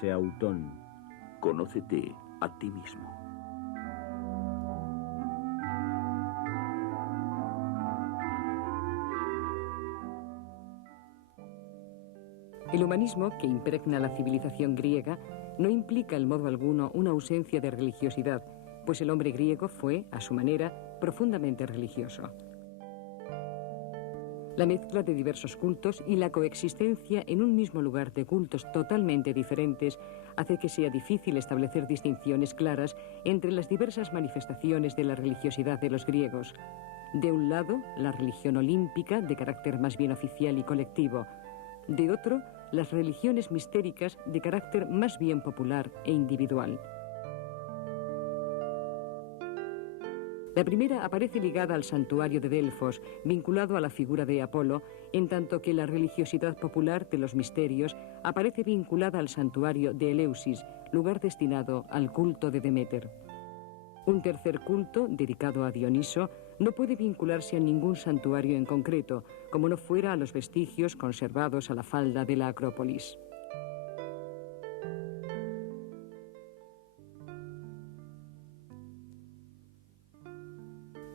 Seautón. Conócete a ti mismo. El humanismo que impregna la civilización griega no implica en modo alguno una ausencia de religiosidad, pues el hombre griego fue, a su manera, profundamente religioso. La mezcla de diversos cultos y la coexistencia en un mismo lugar de cultos totalmente diferentes hace que sea difícil establecer distinciones claras entre las diversas manifestaciones de la religiosidad de los griegos. De un lado, la religión olímpica, de carácter más bien oficial y colectivo. De otro, las religiones mistéricas, de carácter más bien popular e individual. La primera aparece ligada al santuario de Delfos, vinculado a la figura de Apolo, en tanto que la religiosidad popular de los misterios aparece vinculada al santuario de Eleusis, lugar destinado al culto de Deméter. Un tercer culto, dedicado a Dioniso, no puede vincularse a ningún santuario en concreto, como no fuera a los vestigios conservados a la falda de la Acrópolis.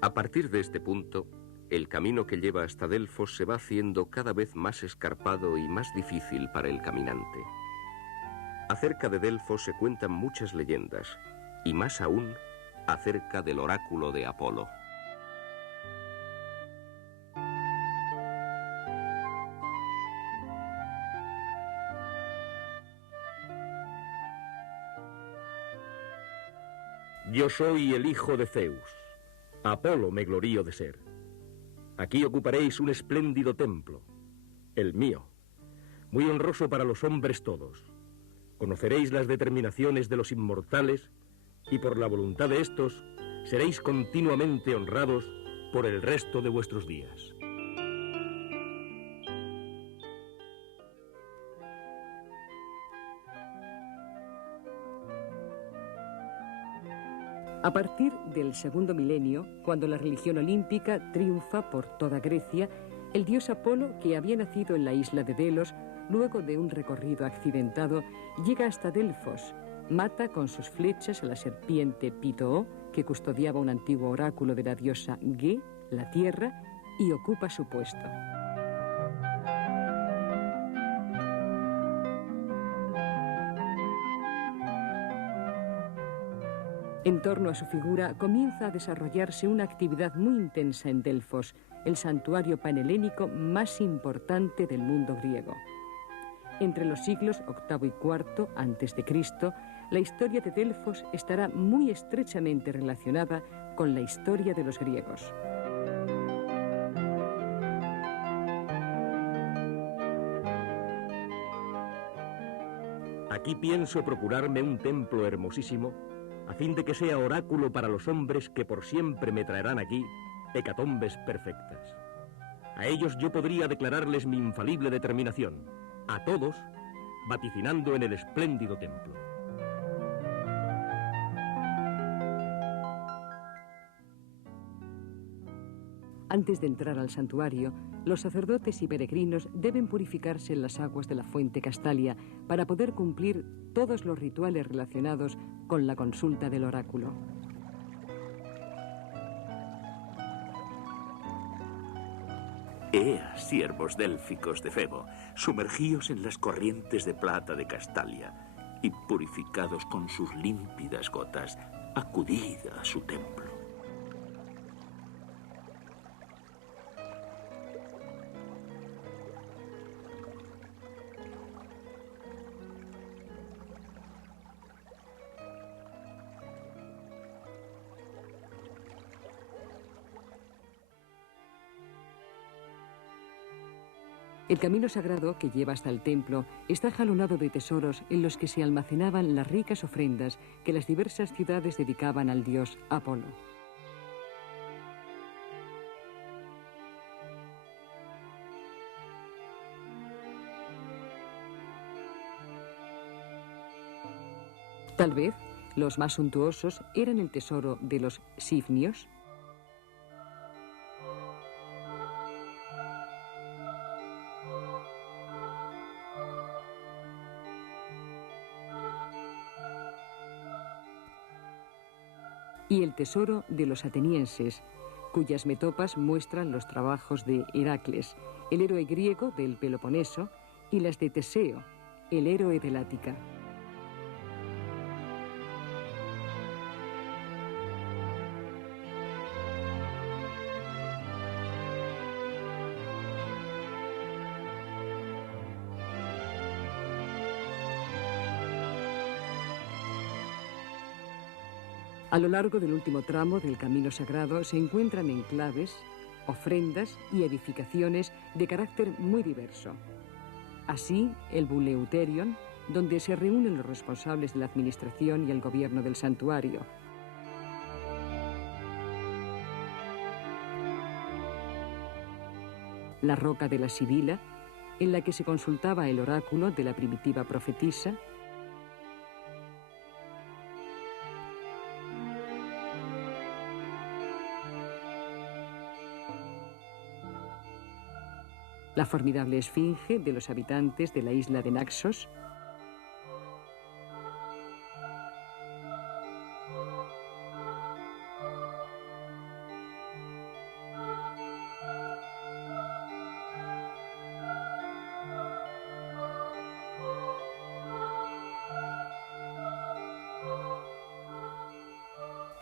A partir de este punto, el camino que lleva hasta Delfos se va haciendo cada vez más escarpado y más difícil para el caminante. Acerca de Delfos se cuentan muchas leyendas, y más aún acerca del oráculo de Apolo. Yo soy el hijo de Zeus. Apolo me glorío de ser. Aquí ocuparéis un espléndido templo, el mío, muy honroso para los hombres todos. Conoceréis las determinaciones de los inmortales y por la voluntad de estos seréis continuamente honrados por el resto de vuestros días. A partir del segundo milenio, cuando la religión olímpica triunfa por toda Grecia, el dios Apolo, que había nacido en la isla de Delos, luego de un recorrido accidentado, llega hasta Delfos, mata con sus flechas a la serpiente Pitoo, que custodiaba un antiguo oráculo de la diosa Ge, la tierra, y ocupa su puesto. En torno a su figura comienza a desarrollarse una actividad muy intensa en Delfos, el santuario panhelénico más importante del mundo griego. Entre los siglos VIII y IV a.C., la historia de Delfos estará muy estrechamente relacionada con la historia de los griegos. Aquí pienso procurarme un templo hermosísimo, a fin de que sea oráculo para los hombres que por siempre me traerán aquí hecatombes perfectas. A ellos yo podría declararles mi infalible determinación, a todos, vaticinando en el espléndido templo. Antes de entrar al santuario, los sacerdotes y peregrinos deben purificarse en las aguas de la fuente Castalia para poder cumplir todos los rituales relacionados con la consulta del oráculo. Ea, siervos délficos de Febo, sumergíos en las corrientes de plata de Castalia y purificados con sus límpidas gotas, acudid a su templo. El camino sagrado que lleva hasta el templo está jalonado de tesoros en los que se almacenaban las ricas ofrendas que las diversas ciudades dedicaban al dios Apolo. Tal vez los más suntuosos eran el tesoro de los sifnios, y el tesoro de los atenienses, cuyas metopas muestran los trabajos de Heracles, el héroe griego del Peloponeso, y las de Teseo, el héroe del Ática. A lo largo del último tramo del camino sagrado se encuentran enclaves, ofrendas y edificaciones de carácter muy diverso. Así, el Buleuterion, donde se reúnen los responsables de la administración y el gobierno del santuario. La roca de la Sibila, en la que se consultaba el oráculo de la primitiva profetisa. La formidable esfinge de los habitantes de la isla de Naxos.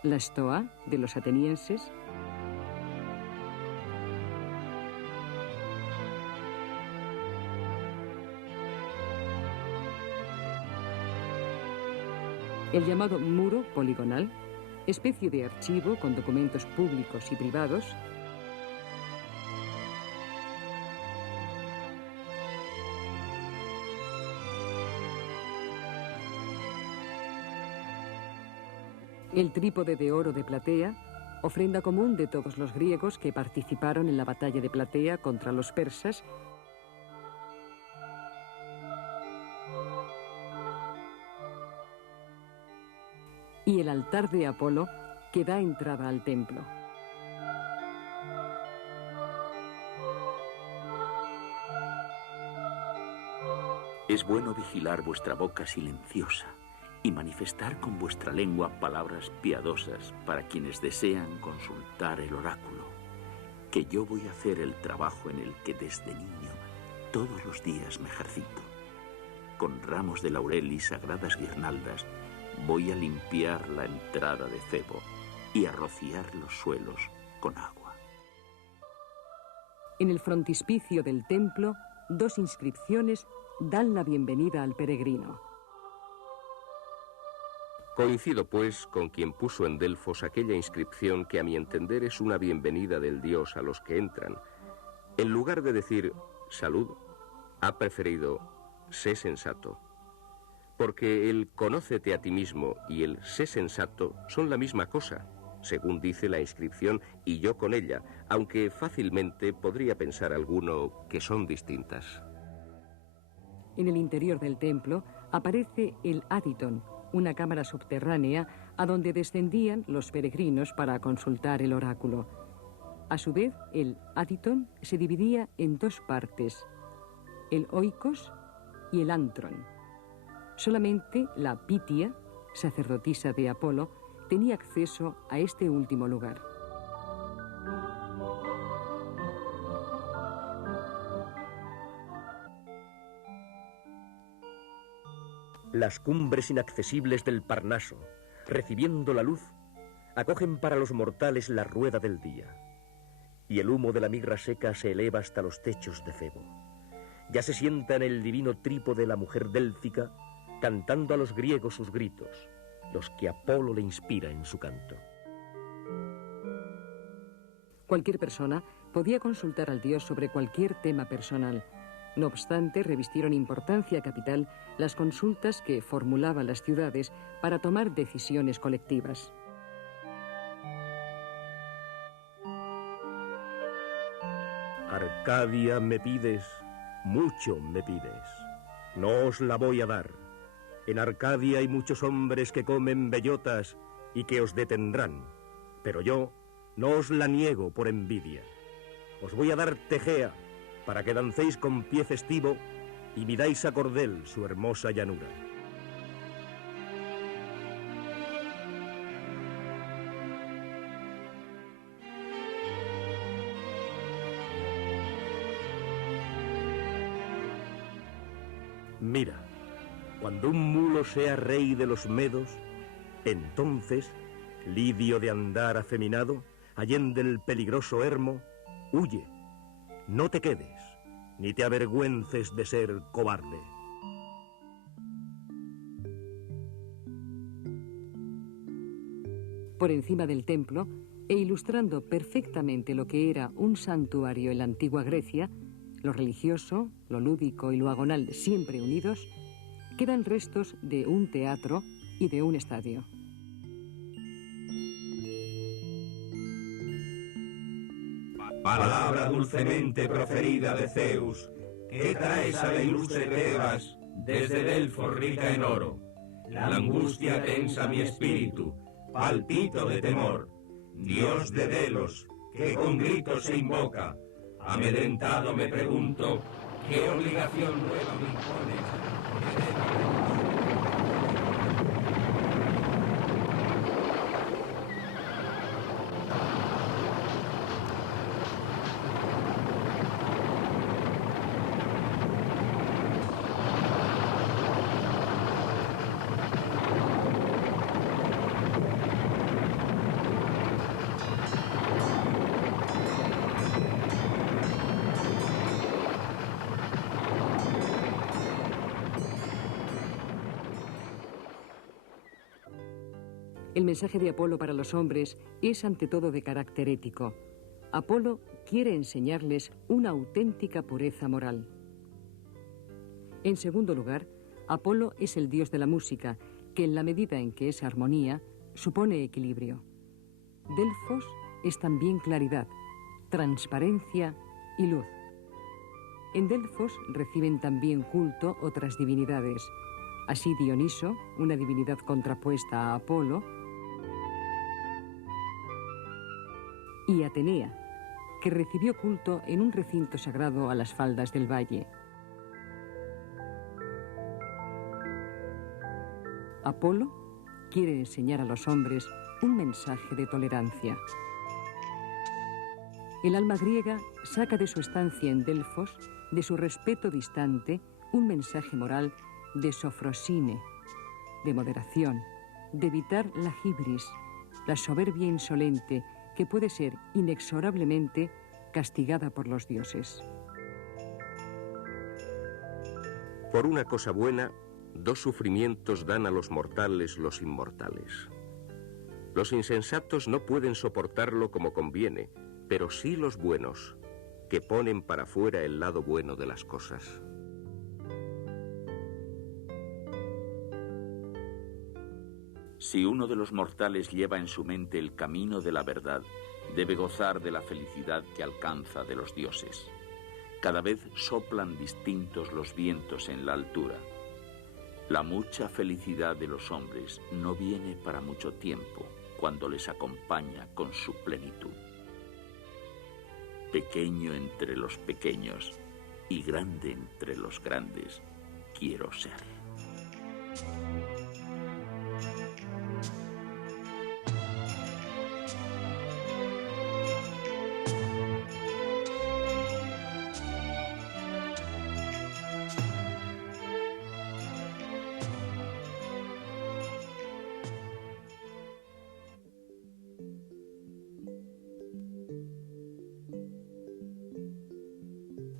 La estoa de los atenienses. El llamado muro poligonal, especie de archivo con documentos públicos y privados. El trípode de oro de Platea, ofrenda común de todos los griegos que participaron en la batalla de Platea contra los persas. Y el altar de Apolo, que da entrada al templo. Es bueno vigilar vuestra boca silenciosa y manifestar con vuestra lengua palabras piadosas para quienes desean consultar el oráculo, que yo voy a hacer el trabajo en el que desde niño todos los días me ejercito. Con ramos de laurel y sagradas guirnaldas voy a limpiar la entrada de Febo y a rociar los suelos con agua. En el frontispicio del templo, 2 inscripciones dan la bienvenida al peregrino. Coincido, pues, con quien puso en Delfos aquella inscripción que a mi entender es una bienvenida del dios a los que entran. En lugar de decir salud, ha preferido sé sensato. Porque el conócete a ti mismo y el sé sensato son la misma cosa, según dice la inscripción, y yo con ella, aunque fácilmente podría pensar alguno que son distintas. En el interior del templo aparece el Aditon, una cámara subterránea a donde descendían los peregrinos para consultar el oráculo. A su vez, el Aditon se dividía en 2 partes, el Oikos y el Antron. Solamente la Pitia, sacerdotisa de Apolo, tenía acceso a este último lugar. Las cumbres inaccesibles del Parnaso, recibiendo la luz, acogen para los mortales la rueda del día, y el humo de la mirra seca se eleva hasta los techos de Febo. Ya se sienta en el divino trípode la mujer délfica, cantando a los griegos sus gritos, los que Apolo le inspira en su canto. Cualquier persona podía consultar al dios sobre cualquier tema personal. No obstante, revistieron importancia capital las consultas que formulaban las ciudades para tomar decisiones colectivas. Arcadia me pides, mucho me pides, no os la voy a dar. En Arcadia hay muchos hombres que comen bellotas y que os detendrán, pero yo no os la niego por envidia. Os voy a dar Tegea, para que dancéis con pie festivo y midáis a cordel su hermosa llanura. Mira, cuando un mulo sea rey de los medos, entonces, lidio de andar afeminado, allende el peligroso ermo, huye, no te quedes, ni te avergüences de ser cobarde. Por encima del templo, e ilustrando perfectamente lo que era un santuario en la antigua Grecia, lo religioso, lo lúdico y lo agonal siempre unidos, quedan restos de un teatro y de un estadio. Palabra dulcemente proferida de Zeus, que traes a la ilustre Tebas desde Delfos rica en oro. La angustia tensa mi espíritu, palpito de temor. Dios de Delos, que con gritos se invoca, amedrentado me pregunto, ¿qué obligación nueva me impones? El mensaje de Apolo para los hombres es ante todo de carácter ético. Apolo quiere enseñarles una auténtica pureza moral. En segundo lugar, Apolo es el dios de la música, que en la medida en que es armonía, supone equilibrio. Delfos es también claridad, transparencia y luz. En Delfos reciben también culto otras divinidades. Así Dioniso, una divinidad contrapuesta a Apolo, y Atenea, que recibió culto en un recinto sagrado a las faldas del valle. Apolo quiere enseñar a los hombres un mensaje de tolerancia. El alma griega saca de su estancia en Delfos, de su respeto distante, un mensaje moral de sofrosine, de moderación, de evitar la hibris, la soberbia insolente que puede ser inexorablemente castigada por los dioses. Por una cosa buena, dos sufrimientos dan a los mortales los inmortales. Los insensatos no pueden soportarlo como conviene, pero sí los buenos, que ponen para fuera el lado bueno de las cosas. Si uno de los mortales lleva en su mente el camino de la verdad, debe gozar de la felicidad que alcanza de los dioses. Cada vez soplan distintos los vientos en la altura. La mucha felicidad de los hombres no viene para mucho tiempo, cuando les acompaña con su plenitud. Pequeño entre los pequeños y grande entre los grandes, quiero ser.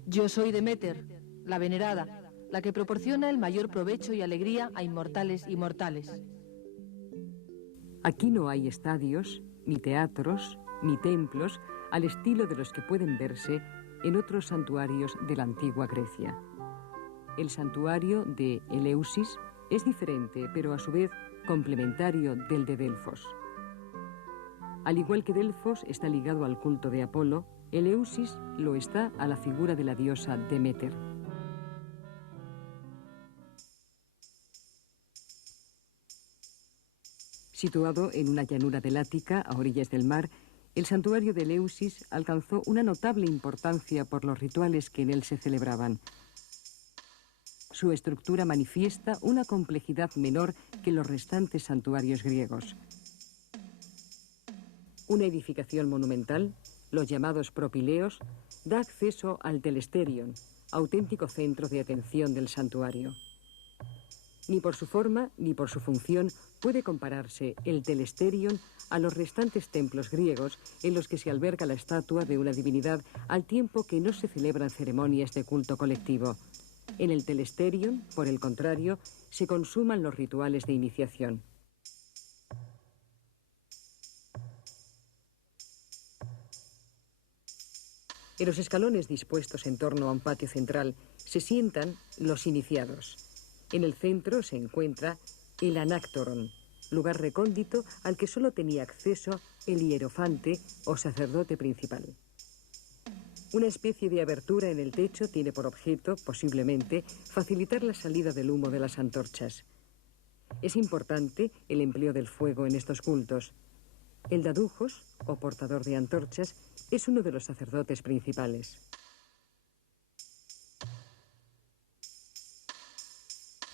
Yo soy Deméter, la venerada, la que proporciona el mayor provecho y alegría a inmortales y mortales. Aquí no hay estadios, ni teatros, ni templos, al estilo de los que pueden verse en otros santuarios de la antigua Grecia. El santuario de Eleusis es diferente, pero a su vez complementario del de Delfos. Al igual que Delfos está ligado al culto de Apolo, Eleusis lo está a la figura de la diosa Deméter. Situado en una llanura del Ática, a orillas del mar, el santuario de Eleusis alcanzó una notable importancia por los rituales que en él se celebraban. Su estructura manifiesta una complejidad menor que los restantes santuarios griegos. Una edificación monumental, los llamados propileos, da acceso al telesterion, auténtico centro de atención del santuario. Ni por su forma ni por su función puede compararse el Telesterion a los restantes templos griegos en los que se alberga la estatua de una divinidad al tiempo que no se celebran ceremonias de culto colectivo. En el Telesterion, por el contrario, se consuman los rituales de iniciación. En los escalones dispuestos en torno a un patio central se sientan los iniciados. En el centro se encuentra el anáctoron, lugar recóndito al que solo tenía acceso el hierofante o sacerdote principal. Una especie de abertura en el techo tiene por objeto, posiblemente, facilitar la salida del humo de las antorchas. Es importante el empleo del fuego en estos cultos. El dadujos, o portador de antorchas, es uno de los sacerdotes principales.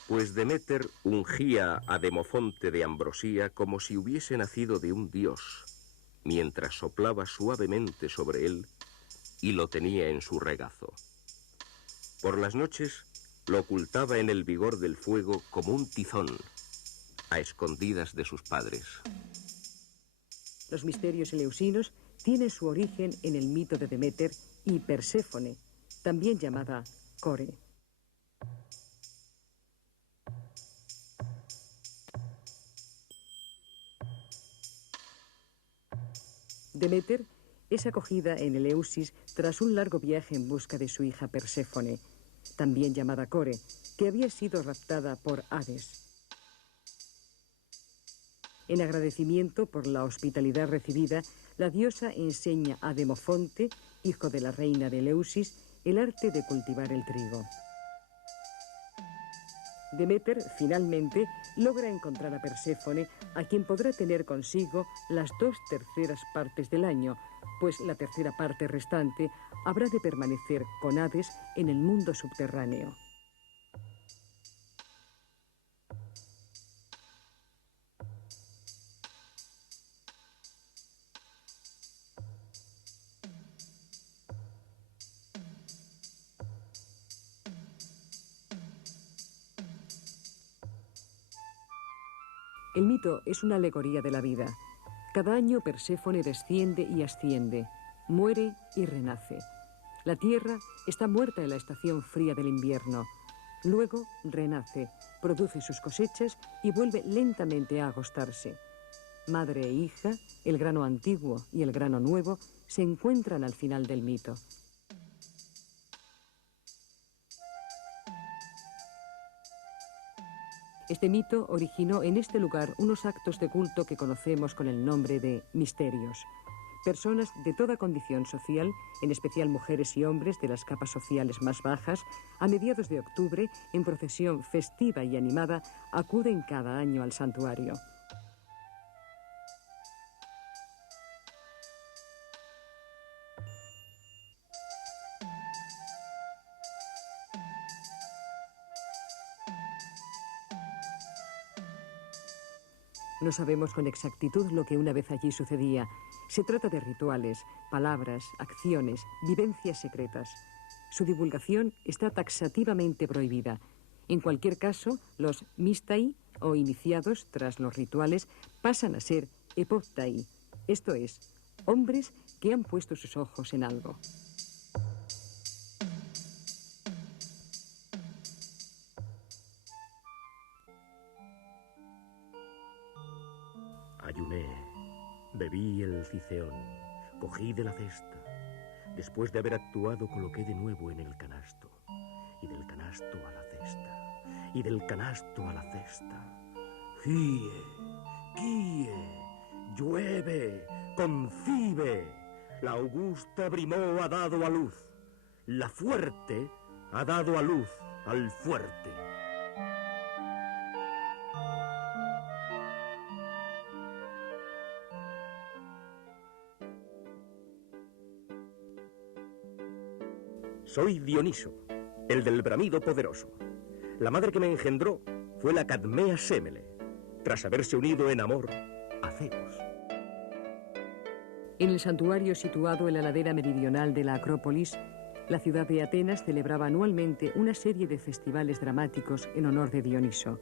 Pues Deméter ungía a Demofonte de Ambrosía como si hubiese nacido de un dios, mientras soplaba suavemente sobre él y lo tenía en su regazo. Por las noches lo ocultaba en el vigor del fuego como un tizón, a escondidas de sus padres. Los misterios eleusinos tienen su origen en el mito de Deméter y Perséfone, también llamada Core. Deméter es acogida en Eleusis tras un largo viaje en busca de su hija Perséfone, también llamada Core, que había sido raptada por Hades. En agradecimiento por la hospitalidad recibida, la diosa enseña a Demofonte, hijo de la reina de Eleusis, el arte de cultivar el trigo. Deméter, finalmente, logra encontrar a Perséfone, a quien podrá tener consigo las 2/3 partes del año, pues la tercera parte restante habrá de permanecer con Hades en el mundo subterráneo. El mito es una alegoría de la vida. Cada año Perséfone desciende y asciende, muere y renace. La tierra está muerta en la estación fría del invierno. Luego renace, produce sus cosechas y vuelve lentamente a agostarse. Madre e hija, el grano antiguo y el grano nuevo, se encuentran al final del mito. Este mito originó en este lugar unos actos de culto que conocemos con el nombre de misterios. Personas de toda condición social, en especial mujeres y hombres de las capas sociales más bajas, a mediados de octubre, en procesión festiva y animada, acuden cada año al santuario. No sabemos con exactitud lo que una vez allí sucedía. Se trata de rituales, palabras, acciones, vivencias secretas. Su divulgación está taxativamente prohibida. En cualquier caso, los mistai, o iniciados tras los rituales, pasan a ser epoptai, esto es, hombres que han puesto sus ojos en algo. Ayuné, bebí el ciceón, cogí de la cesta. Después de haber actuado, coloqué de nuevo en el canasto. Y del canasto a la cesta. Y del canasto a la cesta. Gie, gie, llueve, concibe. La augusta Brimó ha dado a luz. La fuerte ha dado a luz al fuerte. Soy Dioniso, el del bramido poderoso. La madre que me engendró fue la Cadmea Sémele, tras haberse unido en amor a Zeus. En el santuario situado en la ladera meridional de la Acrópolis, la ciudad de Atenas celebraba anualmente una serie de festivales dramáticos en honor de Dioniso.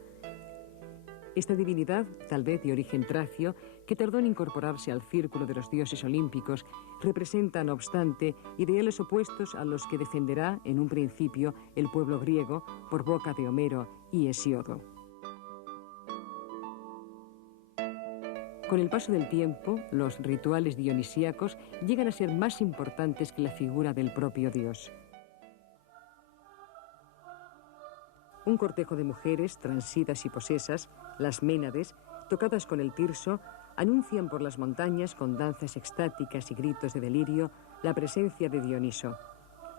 Esta divinidad, tal vez de origen tracio, que tardó en incorporarse al círculo de los dioses olímpicos, representa, no obstante, ideales opuestos a los que defenderá, en un principio, el pueblo griego por boca de Homero y Hesíodo. Con el paso del tiempo, los rituales dionisíacos llegan a ser más importantes que la figura del propio dios. Un cortejo de mujeres transidas y posesas, las Ménades, tocadas con el tirso, anuncian por las montañas con danzas extáticas y gritos de delirio la presencia de Dioniso.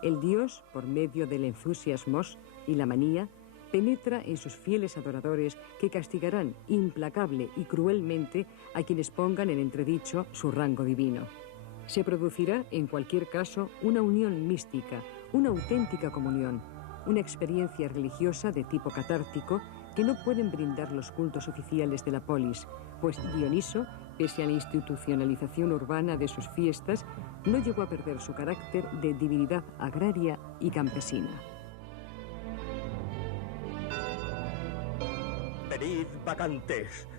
El dios, por medio del entusiasmos y la manía, penetra en sus fieles adoradores que castigarán implacable y cruelmente a quienes pongan en entredicho su rango divino. Se producirá, en cualquier caso, una unión mística, una auténtica comunión, una experiencia religiosa de tipo catártico que no pueden brindar los cultos oficiales de la polis, pues Dioniso, pese a la institucionalización urbana de sus fiestas, no llegó a perder su carácter de divinidad agraria y campesina.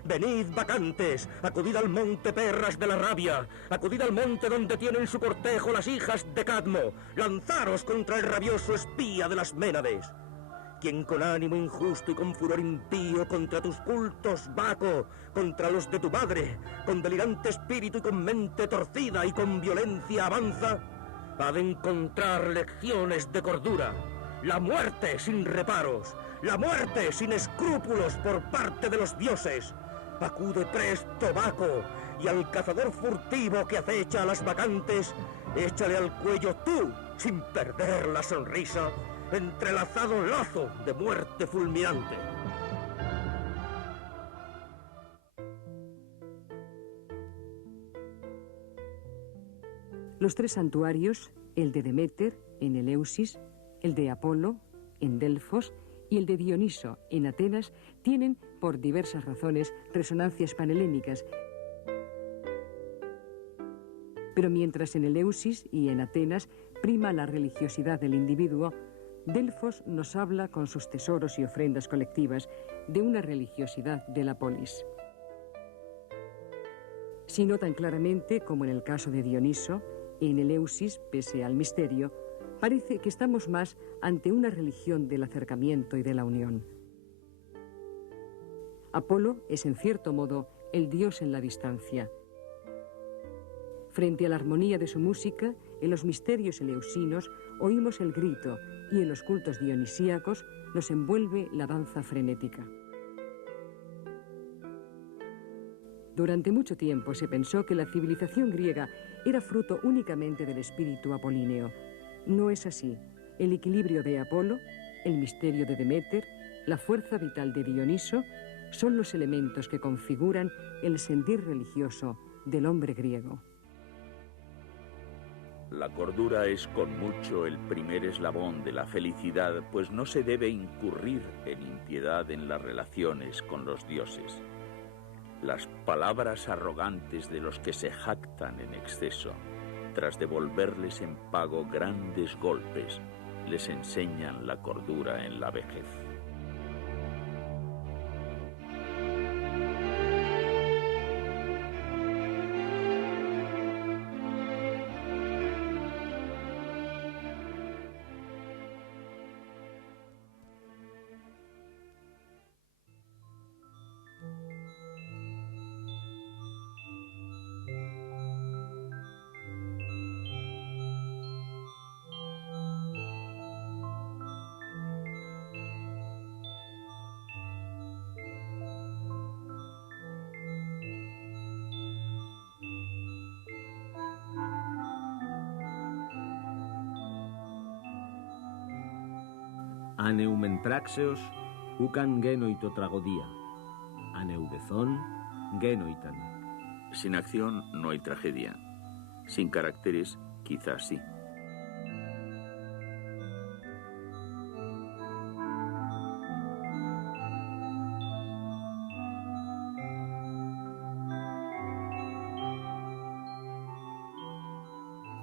Venid bacantes, acudid al monte Perras de la Rabia, acudid al monte donde tienen su cortejo las hijas de Cadmo, lanzaros contra el rabioso espía de las Ménades. Quien con ánimo injusto y con furor impío contra tus cultos, Baco, contra los de tu madre, con delirante espíritu y con mente torcida y con violencia avanza, ha de encontrar lecciones de cordura, la muerte sin reparos, la muerte sin escrúpulos por parte de los dioses. Acude presto, Baco, y al cazador furtivo que acecha a las bacantes, échale al cuello tú, sin perder la sonrisa, entrelazado lazo de muerte fulminante. Los tres santuarios, el de Deméter, en Eleusis, el de Apolo, en Delfos, y el de Dioniso, en Atenas, tienen, por diversas razones, resonancias panhelénicas. Pero mientras en Eleusis y en Atenas prima la religiosidad del individuo, Delfos nos habla, con sus tesoros y ofrendas colectivas, de una religiosidad de la polis. Si no tan claramente como en el caso de Dioniso, en Eleusis, pese al misterio, parece que estamos más ante una religión del acercamiento y de la unión. Apolo es, en cierto modo, el dios en la distancia. Frente a la armonía de su música, en los misterios eleusinos oímos el grito y en los cultos dionisíacos nos envuelve la danza frenética. Durante mucho tiempo se pensó que la civilización griega era fruto únicamente del espíritu apolíneo. No es así. El equilibrio de Apolo, el misterio de Deméter, la fuerza vital de Dioniso son los elementos que configuran el sentir religioso del hombre griego. La cordura es con mucho el primer eslabón de la felicidad, pues no se debe incurrir en impiedad en las relaciones con los dioses. Las palabras arrogantes de los que se jactan en exceso, tras devolverles en pago grandes golpes, les enseñan la cordura en la vejez. Aneumentraxeos, ucan genoito tragodía. Aneudezón, genoitan. Sin acción no hay tragedia. Sin caracteres, quizás sí.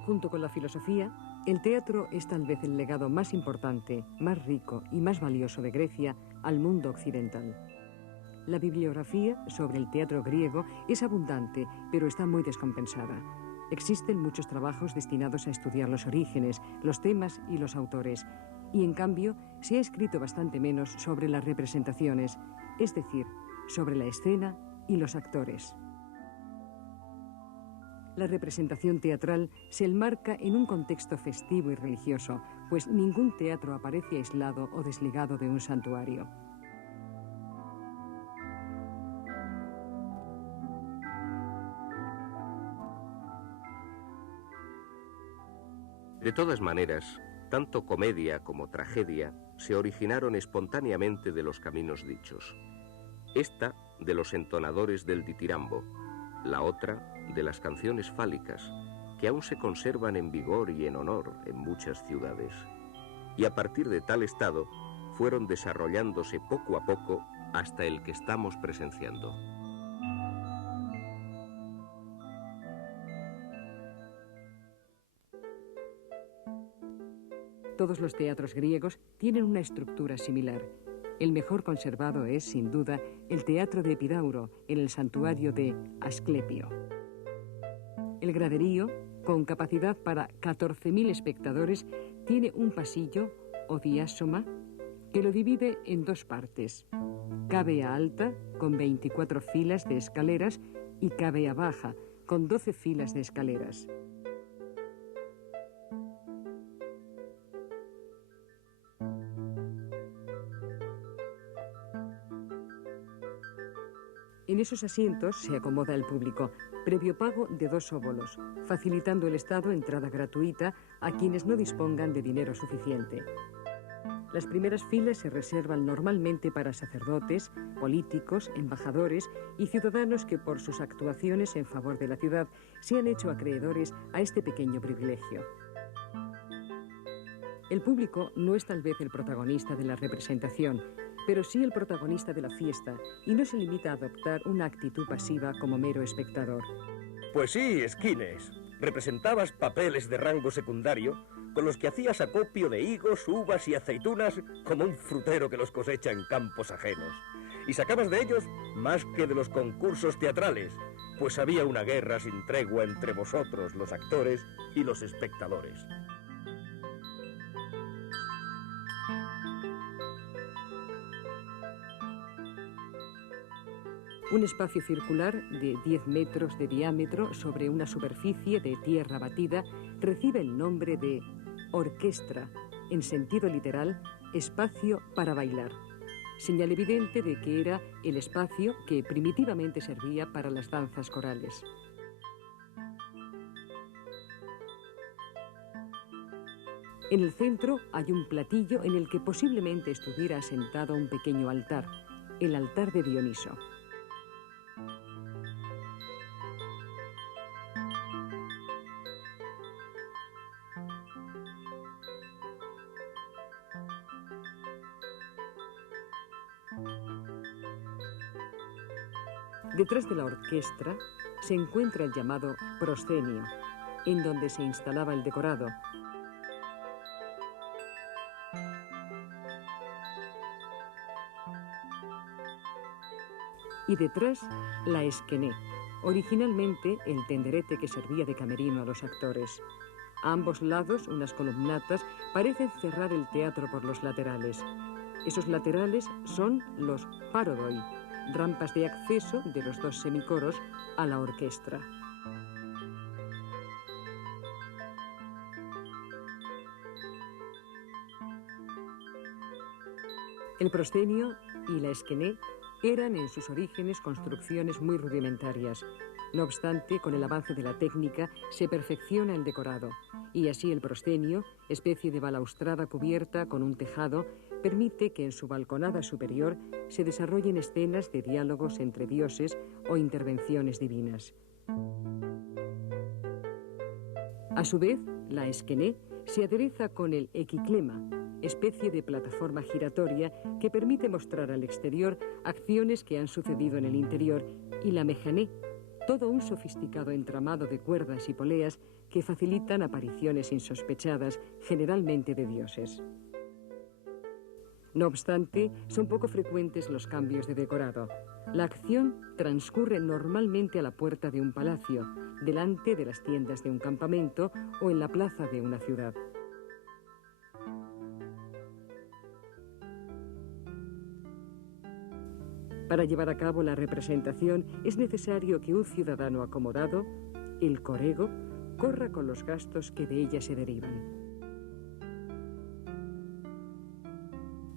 Junto con la filosofía, el teatro es tal vez el legado más importante, más rico y más valioso de Grecia al mundo occidental. La bibliografía sobre el teatro griego es abundante, pero está muy descompensada. Existen muchos trabajos destinados a estudiar los orígenes, los temas y los autores, y en cambio se ha escrito bastante menos sobre las representaciones, es decir, sobre la escena y los actores. La representación teatral se enmarca en un contexto festivo y religioso, pues ningún teatro aparece aislado o desligado de un santuario. De todas maneras, tanto comedia como tragedia se originaron espontáneamente de los caminos dichos. Esta de los entonadores del ditirambo, la otra de las canciones fálicas, que aún se conservan en vigor y en honor en muchas ciudades. Y a partir de tal estado, fueron desarrollándose poco a poco hasta el que estamos presenciando. Todos los teatros griegos tienen una estructura similar. El mejor conservado es, sin duda, el teatro de Epidauro, en el santuario de Asclepio. El graderío, con capacidad para 14.000 espectadores, tiene un pasillo, o diásoma, que lo divide en dos partes. Cavea alta, con 24 filas de escaleras, y cavea baja, con 12 filas de escaleras. En esos asientos se acomoda el público, previo pago de 2 óbolos, facilitando el Estado entrada gratuita a quienes no dispongan de dinero suficiente. Las primeras filas se reservan normalmente para sacerdotes, políticos, embajadores y ciudadanos que por sus actuaciones en favor de la ciudad se han hecho acreedores a este pequeño privilegio. El público no es tal vez el protagonista de la representación, pero sí el protagonista de la fiesta, y no se limita a adoptar una actitud pasiva como mero espectador. Pues sí, Esquines. Representabas papeles de rango secundario con los que hacías acopio de higos, uvas y aceitunas como un frutero que los cosecha en campos ajenos. Y sacabas de ellos más que de los concursos teatrales, pues había una guerra sin tregua entre vosotros, los actores, y los espectadores. Un espacio circular de 10 metros de diámetro sobre una superficie de tierra batida recibe el nombre de orquestra, en sentido literal, espacio para bailar. Señal evidente de que era el espacio que primitivamente servía para las danzas corales. En el centro hay un platillo en el que posiblemente estuviera asentado un pequeño altar, el altar de Dioniso. Detrás de la orquestra se encuentra el llamado proscenio, en donde se instalaba el decorado. Y detrás, la esquené, originalmente el tenderete que servía de camerino a los actores. A ambos lados, unas columnatas parecen cerrar el teatro por los laterales. Esos laterales son los parodoi, rampas de acceso de los 2 semicoros a la orquestra. El proscenio y la esquené eran en sus orígenes construcciones muy rudimentarias. No obstante, con el avance de la técnica se perfecciona el decorado, y así el proscenio, especie de balaustrada cubierta con un tejado, permite que en su balconada superior se desarrollen escenas de diálogos entre dioses o intervenciones divinas. A su vez, la esquené se adereza con el equiclema, especie de plataforma giratoria que permite mostrar al exterior acciones que han sucedido en el interior, y la mejané, todo un sofisticado entramado de cuerdas y poleas que facilitan apariciones insospechadas, generalmente de dioses. No obstante, son poco frecuentes los cambios de decorado. La acción transcurre normalmente a la puerta de un palacio, delante de las tiendas de un campamento o en la plaza de una ciudad. Para llevar a cabo la representación es necesario que un ciudadano acomodado, el corego, corra con los gastos que de ella se derivan.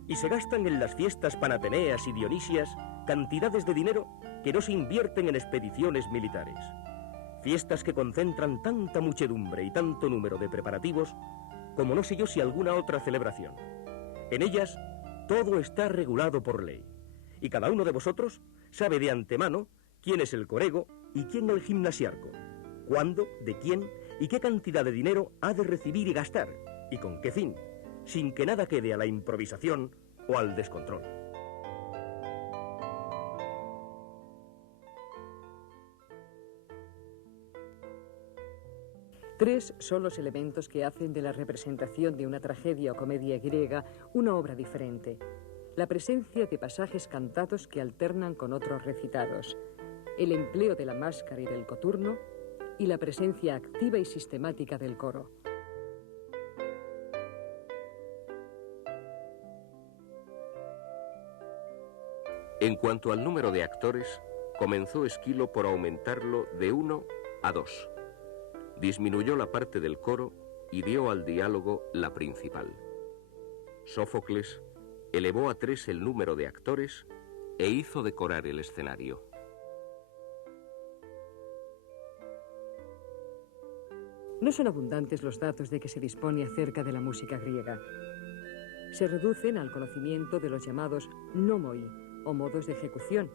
Y se gastan en las fiestas panateneas y dionisias cantidades de dinero que no se invierten en expediciones militares. Fiestas que concentran tanta muchedumbre y tanto número de preparativos como no sé yo si alguna otra celebración. En ellas todo está regulado por ley. Y cada uno de vosotros sabe de antemano quién es el corego y quién el gimnasiarco, cuándo, de quién y qué cantidad de dinero ha de recibir y gastar, y con qué fin, sin que nada quede a la improvisación o al descontrol. Tres son los elementos que hacen de la representación de una tragedia o comedia griega una obra diferente. La presencia de pasajes cantados que alternan con otros recitados, el empleo de la máscara y del coturno, y la presencia activa y sistemática del coro. En cuanto al número de actores, comenzó Esquilo por aumentarlo de 1 a 2. Disminuyó la parte del coro y dio al diálogo la principal. Sófocles elevó a 3 el número de actores e hizo decorar el escenario. No son abundantes los datos de que se dispone acerca de la música griega. Se reducen al conocimiento de los llamados nomoi, o modos de ejecución,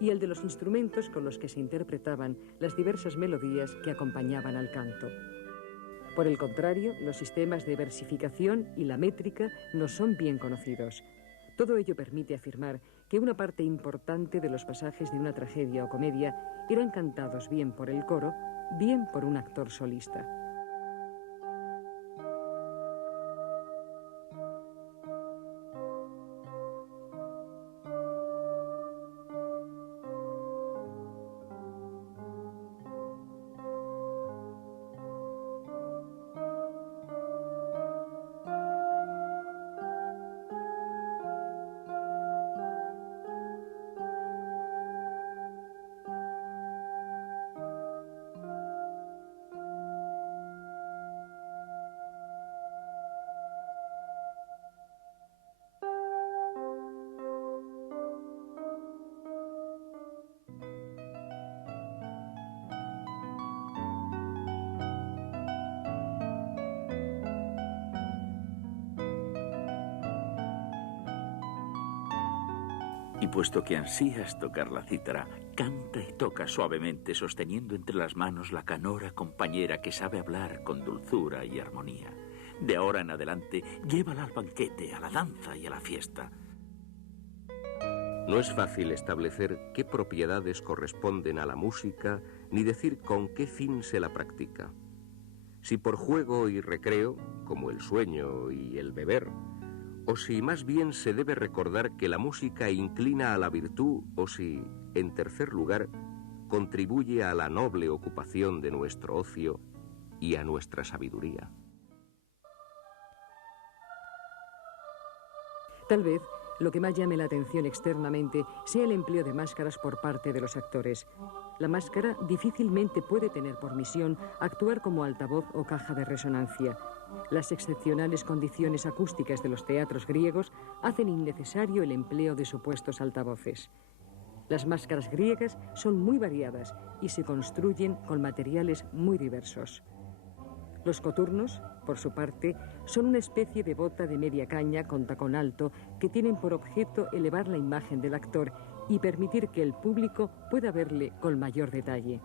y el de los instrumentos con los que se interpretaban las diversas melodías que acompañaban al canto. Por el contrario, los sistemas de versificación y la métrica no son bien conocidos. Todo ello permite afirmar que una parte importante de los pasajes de una tragedia o comedia eran cantados bien por el coro, bien por un actor solista. Y puesto que ansías tocar la cítara, canta y toca suavemente, sosteniendo entre las manos la canora compañera que sabe hablar con dulzura y armonía. De ahora en adelante, llévala al banquete, a la danza y a la fiesta. No es fácil establecer qué propiedades corresponden a la música, ni decir con qué fin se la practica. Si por juego y recreo, como el sueño y el beber, o si más bien se debe recordar que la música inclina a la virtud, o si, en tercer lugar, contribuye a la noble ocupación de nuestro ocio y a nuestra sabiduría. Tal vez lo que más llame la atención externamente sea el empleo de máscaras por parte de los actores. La máscara difícilmente puede tener por misión actuar como altavoz o caja de resonancia. Las excepcionales condiciones acústicas de los teatros griegos hacen innecesario el empleo de supuestos altavoces. Las máscaras griegas son muy variadas y se construyen con materiales muy diversos. Los coturnos, por su parte, son una especie de bota de media caña con tacón alto que tienen por objeto elevar la imagen del actor y permitir que el público pueda verle con mayor detalle.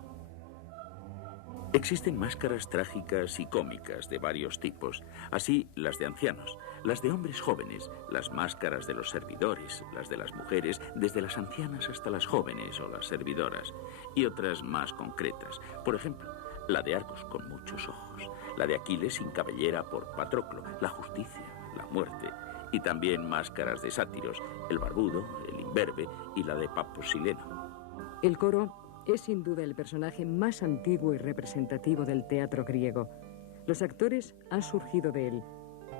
Existen máscaras trágicas y cómicas de varios tipos, así las de ancianos, las de hombres jóvenes, las máscaras de los servidores, las de las mujeres, desde las ancianas hasta las jóvenes o las servidoras, y otras más concretas, por ejemplo, la de Argos con muchos ojos, la de Aquiles sin cabellera por Patroclo, la justicia, la muerte, y también máscaras de sátiros, el barbudo, el imberbe y la de Paposileno. El coro es sin duda el personaje más antiguo y representativo del teatro griego. Los actores han surgido de él.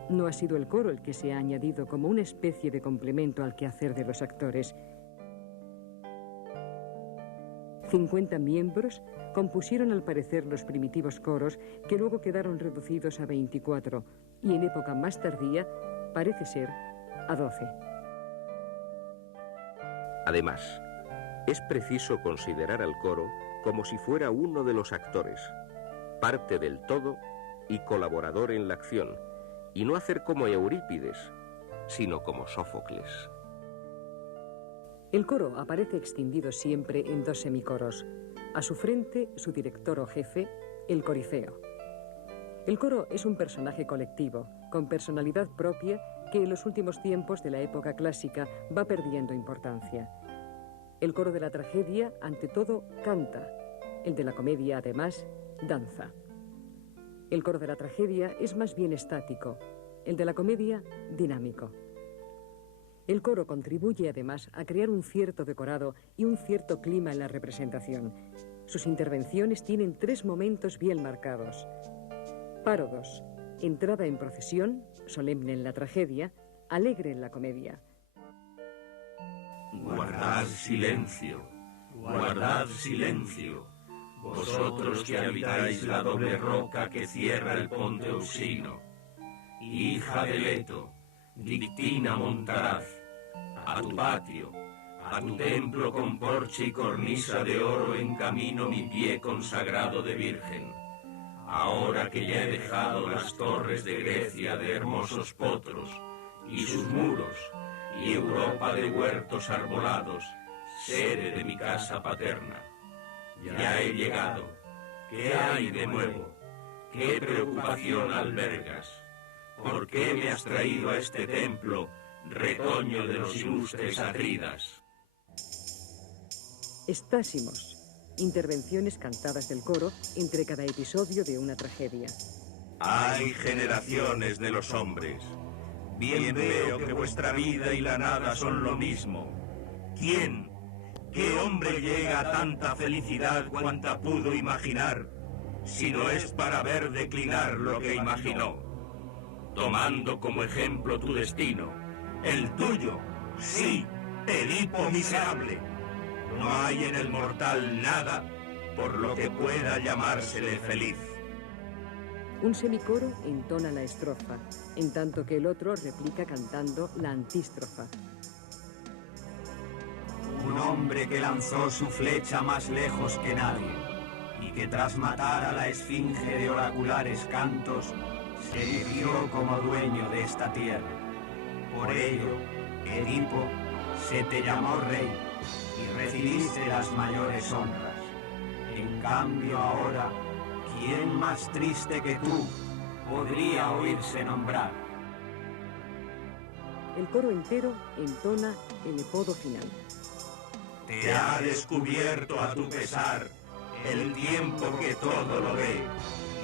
No ha sido el coro el que se ha añadido como una especie de complemento al quehacer de los actores. 50 miembros compusieron al parecer los primitivos coros, que luego quedaron reducidos a 24 y en época más tardía, parece ser, a 12. Además, es preciso considerar al coro como si fuera uno de los actores, parte del todo y colaborador en la acción, y no hacer como Eurípides, sino como Sófocles. El coro aparece extendido siempre en 2 semicoros. A su frente, su director o jefe, el corifeo. El coro es un personaje colectivo, con personalidad propia, que en los últimos tiempos de la época clásica va perdiendo importancia. El coro de la tragedia, ante todo, canta. El de la comedia, además, danza. El coro de la tragedia es más bien estático, el de la comedia, dinámico. El coro contribuye además a crear un cierto decorado y un cierto clima en la representación. Sus intervenciones tienen 3 momentos bien marcados. Párodos, entrada en procesión, solemne en la tragedia, alegre en la comedia. Guardad silencio, guardad silencio, vosotros que habitáis la doble roca que cierra el ponte Eusino. Hija de Leto, Dictina Montaraz, a tu patio, a tu templo con porche y cornisa de oro encamino mi pie consagrado de virgen. Ahora que ya he dejado las torres de Grecia de hermosos potros, y sus muros, y Europa de huertos arbolados, sede de mi casa paterna. Ya he llegado. ¿Qué hay de nuevo? ¿Qué preocupación albergas? ¿Por qué me has traído a este templo, retoño de los ilustres Atridas? Estásimos, intervenciones cantadas del coro entre cada episodio de una tragedia. Hay generaciones de los hombres. Bien veo que vuestra vida y la nada son lo mismo. ¿Quién? ¿Qué hombre llega a tanta felicidad cuanta pudo imaginar, si no es para ver declinar lo que imaginó? Tomando como ejemplo tu destino, el tuyo, sí, Edipo miserable. No hay en el mortal nada por lo que pueda llamársele feliz. Un semicoro entona la estrofa, en tanto que el otro replica cantando la antístrofa. Un hombre que lanzó su flecha más lejos que nadie, y que tras matar a la esfinge de oraculares cantos, se erigió como dueño de esta tierra. Por ello, Edipo, se te llamó rey, y recibiste las mayores honras. En cambio ahora, ¿quién más triste que tú podría oírse nombrar? El coro entero entona el epodo final. Te ha descubierto a tu pesar el tiempo que todo lo ve,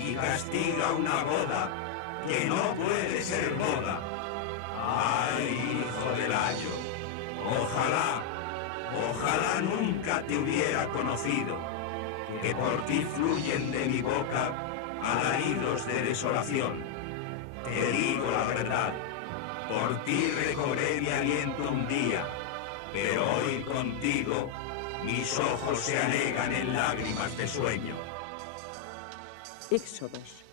y castiga una boda que no puede ser boda. ¡Ay, hijo del ayo! Ojalá nunca te hubiera conocido, que por ti fluyen de mi boca alaridos de desolación. Te digo la verdad, por ti recobré mi aliento un día, pero hoy contigo mis ojos se anegan en lágrimas de sueño. Éxodos,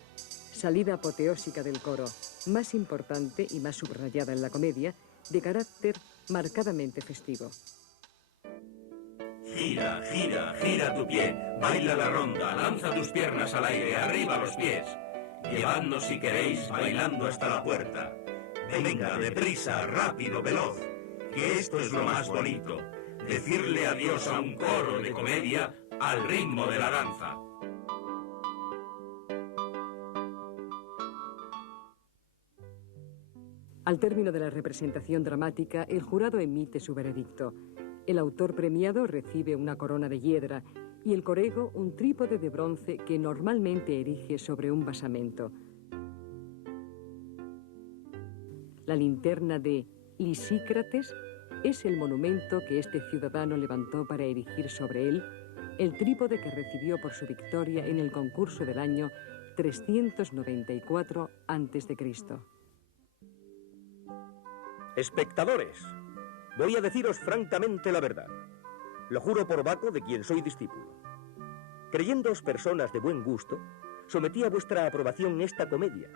salida apoteósica del coro, más importante y más subrayada en la comedia, de carácter marcadamente festivo. Gira, gira, gira tu pie, baila la ronda, lanza tus piernas al aire, arriba los pies. Llevadnos si queréis bailando hasta la puerta. Venga, deprisa, rápido, veloz, que esto es lo más bonito, decirle adiós a un coro de comedia al ritmo de la danza. Al término de la representación dramática, el jurado emite su veredicto. El autor premiado recibe una corona de hiedra y el corego un trípode de bronce que normalmente erige sobre un basamento. la linterna de Lisícrates, es el monumento que este ciudadano levantó para erigir sobre él el trípode que recibió por su victoria en el concurso del año 394 a.C. Espectadores, voy a deciros francamente la verdad. Lo juro por Baco, de quien soy discípulo. Creyéndoos personas de buen gusto, sometí a vuestra aprobación esta comedia,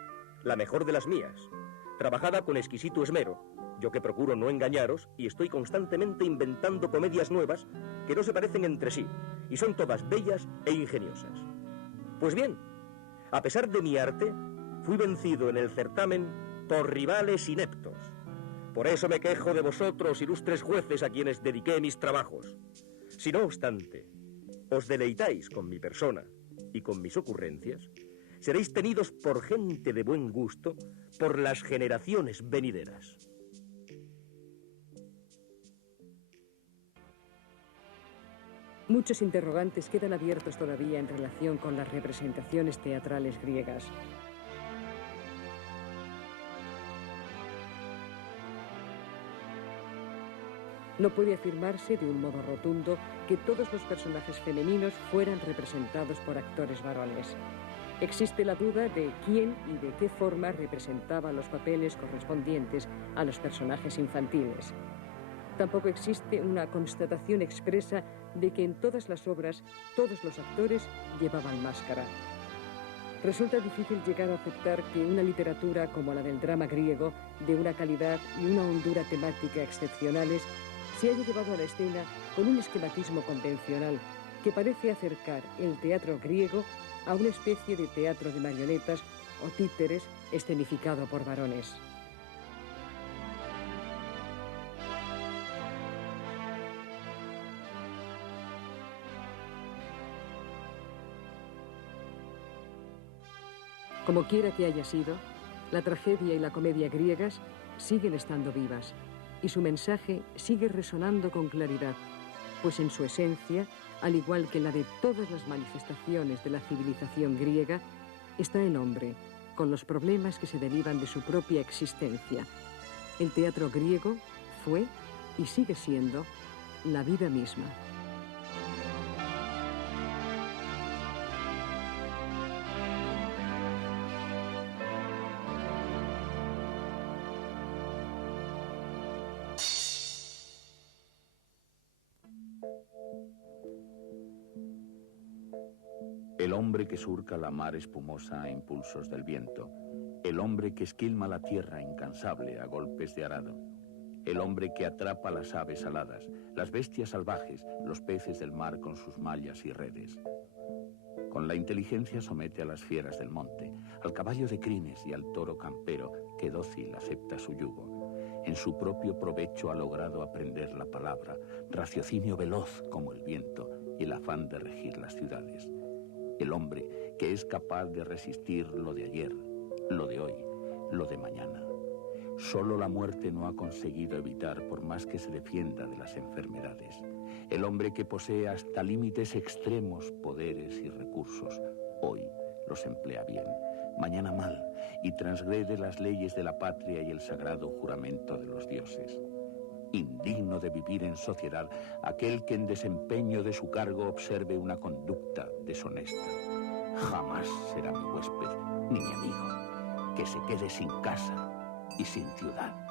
la mejor de las mías, trabajada con exquisito esmero, yo que procuro no engañaros y estoy constantemente inventando comedias nuevas que no se parecen entre sí, y son todas bellas e ingeniosas. Pues bien, a pesar de mi arte, fui vencido en el certamen por rivales ineptos. Por eso me quejo de vosotros, ilustres jueces, a quienes dediqué mis trabajos. Si no obstante, os deleitáis con mi persona y con mis ocurrencias, seréis tenidos por gente de buen gusto por las generaciones venideras. Muchos interrogantes quedan abiertos todavía en relación con las representaciones teatrales griegas. No puede afirmarse de un modo rotundo que todos los personajes femeninos fueran representados por actores varones. Existe la duda de quién y de qué forma representaba los papeles correspondientes a los personajes infantiles. Tampoco existe una constatación expresa de que en todas las obras todos los actores llevaban máscara. Resulta difícil llegar a aceptar que una literatura como la del drama griego, de una calidad y una hondura temática excepcionales, se haya llevado a la escena con un esquematismo convencional que parece acercar el teatro griego a una especie de teatro de marionetas o títeres escenificado por varones. Como quiera que haya sido, la tragedia y la comedia griegas siguen estando vivas y su mensaje sigue resonando con claridad, pues en su esencia, al igual que en la de todas las manifestaciones de la civilización griega, está el hombre, con los problemas que se derivan de su propia existencia. El teatro griego fue y sigue siendo la vida misma. El hombre que surca la mar espumosa a impulsos del viento. El hombre que esquilma la tierra incansable a golpes de arado. El hombre que atrapa las aves aladas, las bestias salvajes, los peces del mar con sus mallas y redes. Con la inteligencia somete a las fieras del monte, al caballo de crines y al toro campero que dócil acepta su yugo. En su propio provecho ha logrado aprender la palabra, raciocinio veloz como el viento y el afán de regir las ciudades. El hombre que es capaz de resistir lo de ayer, lo de hoy, lo de mañana. Solo la muerte no ha conseguido evitar por más que se defienda de las enfermedades. El hombre que posee hasta límites extremos poderes y recursos, hoy los emplea bien, mañana mal, y transgrede las leyes de la patria y el sagrado juramento de los dioses. Indigno de vivir en sociedad aquel que en desempeño de su cargo observe una conducta deshonesta. Jamás será mi huésped ni mi amigo, que se quede sin casa y sin ciudad.